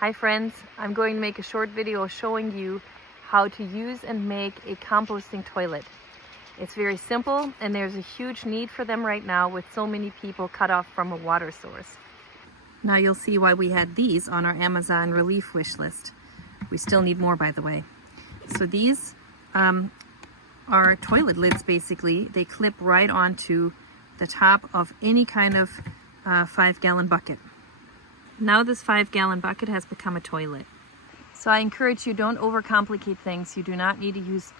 Hi friends, I'm going to make a short video showing you how to use and make a composting toilet. It's very simple and there's a huge need for them right now with so many people cut off from a water source. Now you'll see why we had these on our Amazon relief wish list. We still need more, by the way. So these are toilet lids basically. They clip right onto the top of any kind of 5-gallon bucket. Now this 5-gallon bucket has become a toilet. So I encourage you, don't overcomplicate things. You do not need to use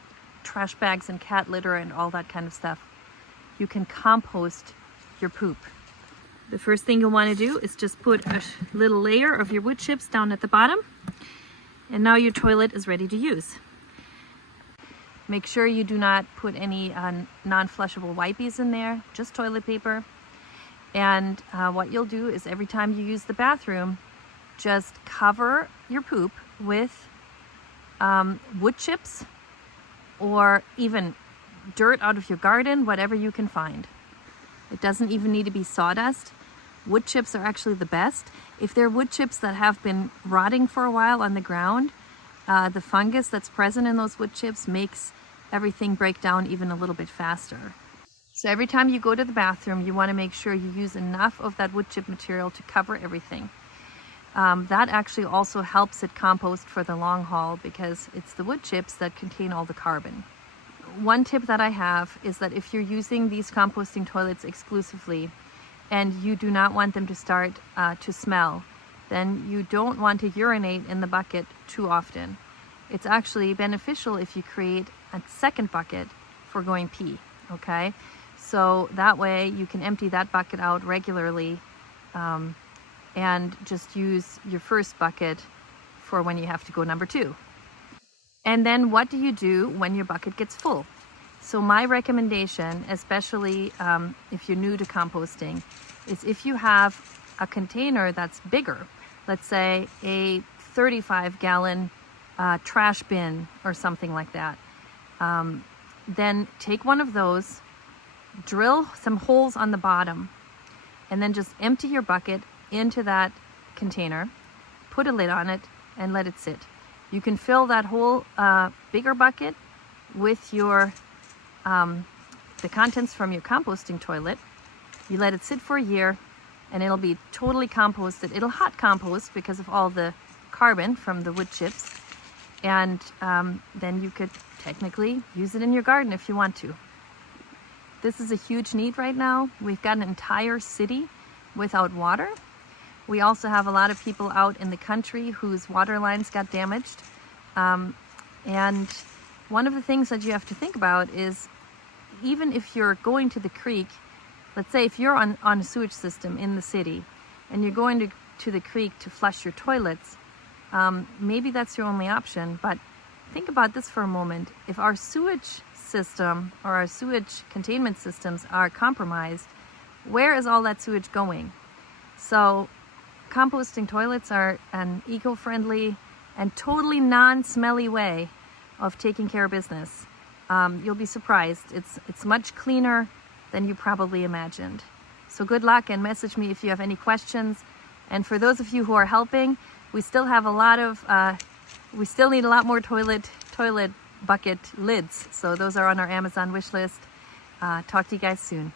trash bags and cat litter and all that kind of stuff. You can compost your poop. The first thing you'll want to do is just put a little layer of your wood chips down at the bottom. And now your toilet is ready to use. Make sure you do not put any non-flushable wipies in there, just toilet paper. And what you'll do is every time you use the bathroom, just cover your poop with wood chips or even dirt out of your garden, whatever you can find. It doesn't even need to be sawdust. Wood chips are actually the best. If they're wood chips that have been rotting for a while on the ground, the fungus that's present in those wood chips makes everything break down even a little bit faster. So every time you go to the bathroom, you want to make sure you use enough of that wood chip material to cover everything. That actually also helps it compost for the long haul because it's the wood chips that contain all the carbon. One tip that I have is that if you're using these composting toilets exclusively and you do not want them to start to smell, then you don't want to urinate in the bucket too often. It's actually beneficial if you create a second bucket for going pee, okay? So that way you can empty that bucket out regularly and just use your first bucket for when you have to go number 2. And then what do you do when your bucket gets full? So my recommendation, especially if you're new to composting, is if you have a container that's bigger, let's say a 35-gallon trash bin or something like that, then take one of those, drill some holes on the bottom, and then just empty your bucket into that container, put a lid on it, and let it sit. You can fill that whole bigger bucket with your the contents from your composting toilet. You let it sit for a year, and it'll be totally composted. It'll hot compost because of all the carbon from the wood chips, and then you could technically use it in your garden if you want to. This is a huge need right now. We've got an entire city without water. We also have a lot of people out in the country whose water lines got damaged. And one of the things that you have to think about is even if you're going to the creek, let's say if you're on a sewage system in the city and you're going to the creek to flush your toilets, maybe that's your only option. But think about this for a moment. If our sewage system or our sewage containment systems are compromised, where is all that sewage going? So composting toilets are an eco-friendly and totally non-smelly way of taking care of business. You'll be surprised. It's much cleaner than you probably imagined. So good luck, and message me if you have any questions. And for those of you who are helping, we still have a lot of we still need a lot more toilet bucket lids. So those are on our Amazon wish list. Talk to you guys soon.